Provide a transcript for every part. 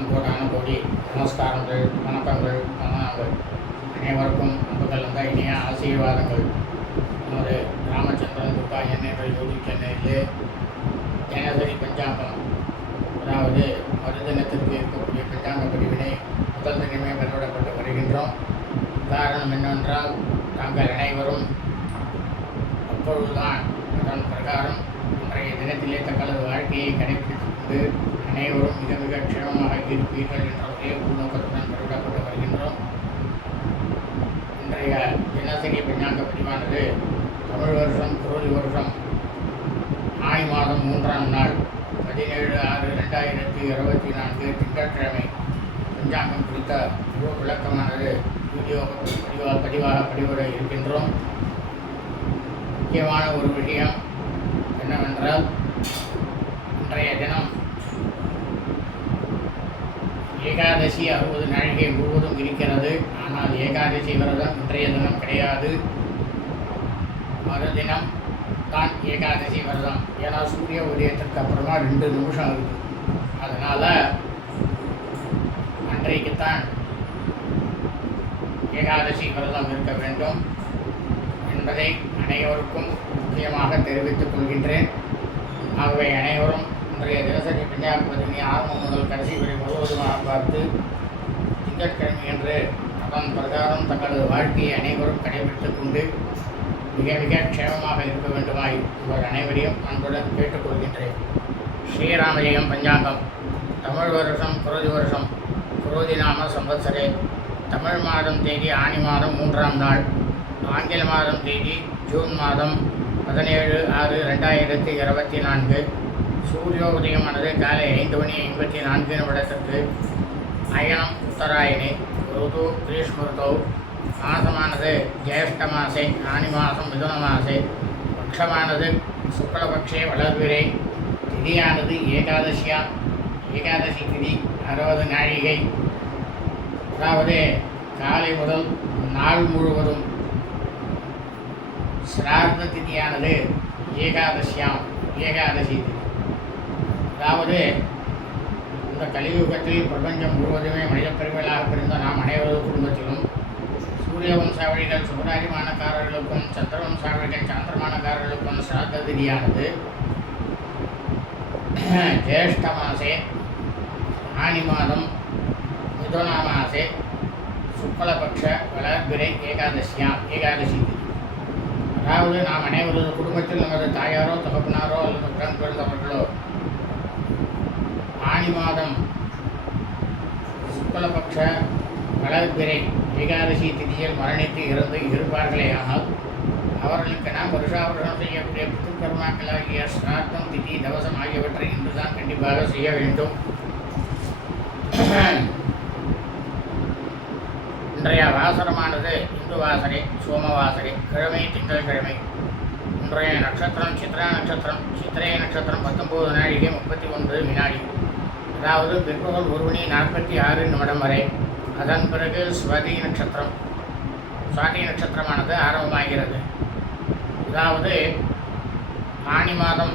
அன்போடான கொடி கோடி நமஸ்காரங்கள் வணக்கங்கள் வந்தனங்கள் அனைவருக்கும் அன்புகளுங்க இனிய ஆசீர்வாதங்கள். நமது ராமச்சந்திரன் துர்கா என்ற யூடியூப் சென்னையிலே தினசரி பஞ்சாங்கம். அதாவது மறுதினத்திற்கு இருக்கக்கூடிய பஞ்சாங்க பிரிவினை முதல் தினமே பெறவிடப்பட்டு வருகின்றோம். காரணம் என்னவென்றால் தாங்கள் அனைவரும் அப்பொழுதுதான் அதன் பிரகாரம் இன்றைய தினத்திலே தங்களது வாழ்க்கையை கடைபிடித்து கொண்டு அனைவரும் மிக மிக க்ஷேமமாக இருப்பீர்கள் என்ற ஒரே உள்நோக்கத்துடன் பெறவிடப்பட்டு வருகின்றோம். இன்றைய தினசரி பஞ்சாங்க பதிவானது தமிழ் வருஷம் குரோதி வருஷம் ஆய் மாதம் மூன்றாம் நாள் பதினேழு ஆறு ரெண்டாயிரத்தி இருபத்தி நான்கு திங்கட்கிழமை. பஞ்சாங்கம் குறித்த முழு விளக்கமானது வீடியோ பதிவாக பதிவாக பதிவிட இருக்கின்றோம். முக்கியமான ஒரு விஷயம் என்னவென்றால் இன்றைய தினம் ஏகாதசி அறுபது நாழிகை முழுவதும் இருக்கிறது. ஆனால் ஏகாதசி விரதம் இன்றைய தினம் கிடையாது. மறுதினம் தான் ஏகாதசி விரதம். ஏன்னா சூரிய உதயத்திற்கு அப்புறமா ரெண்டு நிமிஷம் இருக்குது அதனால் அன்றைக்குத்தான் ஏகாதசி விரதம் இருக்க வேண்டும் என்பதை அனைவருக்கும் முக்கியமாக தெரிவித்துக் கொள்கின்றேன். ஆகவே அனைவரும் இன்றைய தினசரி பஞ்சாபதினி ஆரம்பம் முதல் கடைசி வரை முழுவதுமாக பார்த்து திங்கட்கிழமை என்று அதன் பிரகாரம் தங்களது வாழ்க்கையை அனைவரும் கடைபிடித்துக் கொண்டு மிக மிக க்ஷேமமாக இருக்க வேண்டுமாய் உங்கள் அனைவரையும் அன்புடன் கேட்டுக்கொள்கின்றேன். ஸ்ரீராமஜெயம் பஞ்சாங்கம். தமிழ் வருஷம் குரோதி வருஷம் குரோதி நாம சம்பத்சரே தமிழ் மாதம் தேதி ஆனி மாதம் மூன்றாம் நாள். ஆங்கில மாதம் தேதி ஜூன் மாதம் பதினேழு ஆறு ரெண்டாயிரத்தி இருபத்தி நான்கு. சூரியோதயமானது காலை ஐந்து மணி ஐம்பத்தி நான்கு நிமிடத்திற்கு அயனம் உத்தராயணி ருது கிரீஷ்ம ருதௌ மாதமானது ஜேஷ்ட மாசே ஆனி மாதம் மிதுன மாசே பட்சமானது சுக்லபக்ஷே வளர்விரை திதியானது ஏகாதசியா ஏகாதசி திதி அறுபது நாழிகை. அதாவது காலை முதல் நாள் முழுவதும் சிரார்த்த திதியானது ஏகாதசியாம் ஏகாதசி திதி. அதாவது இந்த கலியுகத்தில் பிரபஞ்சம் முழுவதுமே மனித பெருமைகளாக பிறந்த நாம் அனைவரது குடும்பத்திலும் சூரிய வம்சாவளிகள் சுபராஜமானக்காரர்களுக்கும் சந்திர வம்சாவளிகள் சாந்திரமானக்காரர்களுக்கும் சிராத்த திதியானது ஜேஷ்ட மாசே ஆனி மாதம் மிதுனா மாசே சுக்லபக்ஷ வளர்பிரை ஏகாதசியாம் ஏகாதசி அதாவது நாம் அனைவரது குடும்பத்தில் நமது தாயாரோ தகப்பனாரோ அல்லது பிறந்தவர்களோ ஆணி மாதம் சுக்லபக்ஷ வளர்பிறை ஏகாதசி திதியில் மரணித்து இறந்து இருப்பார்களே ஆனால் அவர்களுக்கு நாம் வருஷாவருஷம் செய்யக்கூடிய பித்துக்கர்மாக்களாகிய சிராத்தம் திதி தவசம் ஆகியவற்றை இன்றுதான் கண்டிப்பாக செய்ய வேண்டும். இன்றைய வாசனமானது இந்து வாசனை சோமவாசனை கிழமை திங்கட்கிழமை இன்றைய நட்சத்திரம் சித்ரா நட்சத்திரம் சித்திரை நட்சத்திரம் பத்தொம்போது நாழிகை முப்பத்தி ஒன்பது வினாடி. அதாவது பிற்பகல் ஒரு மணி நாற்பத்தி ஆறு நிமிடம் வரை. அதன் பிறகு ஸ்வதி நட்சத்திரம். சுவாதி நட்சத்திரமானது ஆரம்பமாகிறது. அதாவது ஆணி மாதம்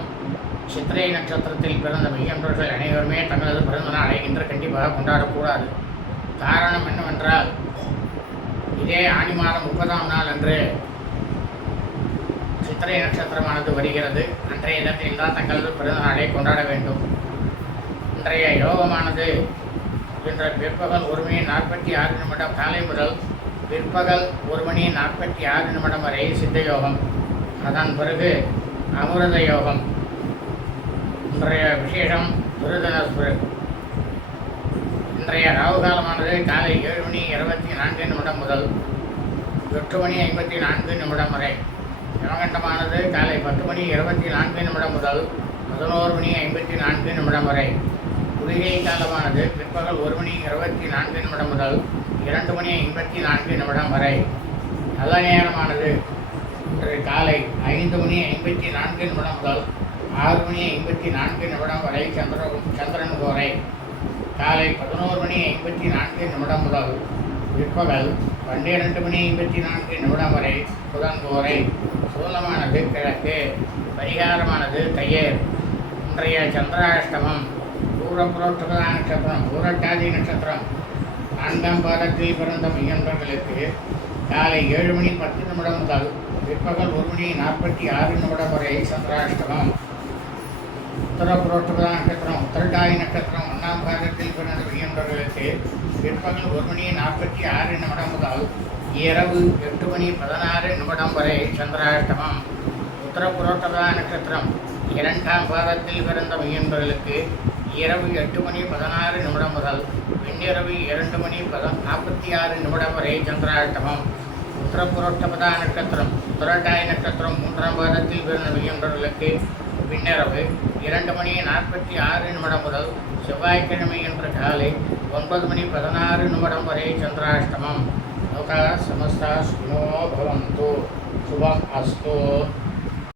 சித்திரை நட்சத்திரத்தில் பிறந்த மெய்யன்றவர்கள் அனைவருமே தங்களது பிறந்த நாளை இன்று கண்டிப்பாக கொண்டாடக்கூடாது. காரணம் என்னவென்றால் இதே ஆணி மாதம் முப்பதாம் நாள் அன்று சித்திரை நட்சத்திரமானது வருகிறது. அன்றைய இடத்தில் தான் தங்களது பிறந்த நாளை கொண்டாட வேண்டும். இன்றைய யோகமானது என்ற பிற்பகல் ஒரு மணி நாற்பத்தி ஆறு நிமிடம் காலை முதல் பிற்பகல் ஒரு மணி நாற்பத்தி ஆறு நிமிடம் வரை சித்த யோகம். அதன் பிறகு அமிர்த யோகம். இன்றைய விசேஷம் துருதனஸ்புர இன்றைய ராகு காலமானது காலை ஏழு மணி இருபத்தி நான்கு நிமிடம் முதல் எட்டு மணி ஐம்பத்தி நான்கு நிமிடம் வரை. யமகண்டமானது காலை பத்து மணி இருபத்தி நான்கு நிமிடம் முதல் பதினோரு மணி ஐம்பத்தி நான்கு நிமிடம் வரை. குளிகை காலமானது பிற்பகல் ஒரு மணி இருபத்தி நான்கு நிமிடம் முதல் இரண்டு மணி ஐம்பத்தி நான்கு நிமிடம் வரை. நல்ல நேரமானது. இன்று காலை ஐந்து மணி ஐம்பத்தி நான்கு நிமிடம் முதல் ஆறு மணி ஐம்பத்தி நான்கு நிமிடம் வரை சந்திர சந்திரன் கோரை காலை பதினோரு மணி ஐம்பத்தி நான்கு நிமிடம் முதல் பிற்பகல் பன்னிரண்டு மணி ஐம்பத்தி நான்கு நிமிடம் வரை புதன் கோரை சூலமானது கிழக்கு பரிகாரமானது தையர். இன்றைய சந்திராஷ்டமம் பூரப்புரோட்டபதா நட்சத்திரம் ஊரட்டாதி நட்சத்திரம். நான்காம் பாதத்தில் பிறந்த மையன்பர்களுக்கு காலை ஏழு மணி பத்து நிமிடம் முதல் பிற்பகல் ஒரு மணி நாற்பத்தி ஆறு நிமிடம் வரை சந்திராஷ்டமம். உத்தரப்புரோட்டபதா நட்சத்திரம் உத்தரட்டாதி நட்சத்திரம் ஒன்றாம் பாதத்தில் பிறந்த மையன்பர்களுக்கு பிற்பகல் ஒரு மணி நாற்பத்தி ஆறு நிமிடம் முதல் இரவு எட்டு மணி பதினாறு நிமிடம் வரை சந்திராஷ்டமம். உத்தரப்புரோட்டபதா நட்சத்திரம் இரண்டாம் பாதத்தில் பிறந்த மையன்பர்களுக்கு இரவு எட்டு மணி பதினாறு நிமிடம் முதல் பின்னிரவு இரண்டு மணி பத நாற்பத்தி ஆறு நிமிடம் வரை சந்திராஷ்டமம். உத்தரப்புரோட்டபதா நட்சத்திரம் உத்தரட்டாய் நட்சத்திரம் மூன்றாம் பாதத்தில் பிறந்த மையன்பர்களுக்கு பின்னிரவு இரண்டு மணி நாற்பத்தி ஆறு நிமிடம் முதல் செவ்வாய்க்கிழமை என்ற காலை ஒன்பது மணி பதினாறு நிமிடம் வரை சந்திராஷ்டமம். லோகா சமஸ்தா சுனோ பவந்து. சுபம் அஸ்து.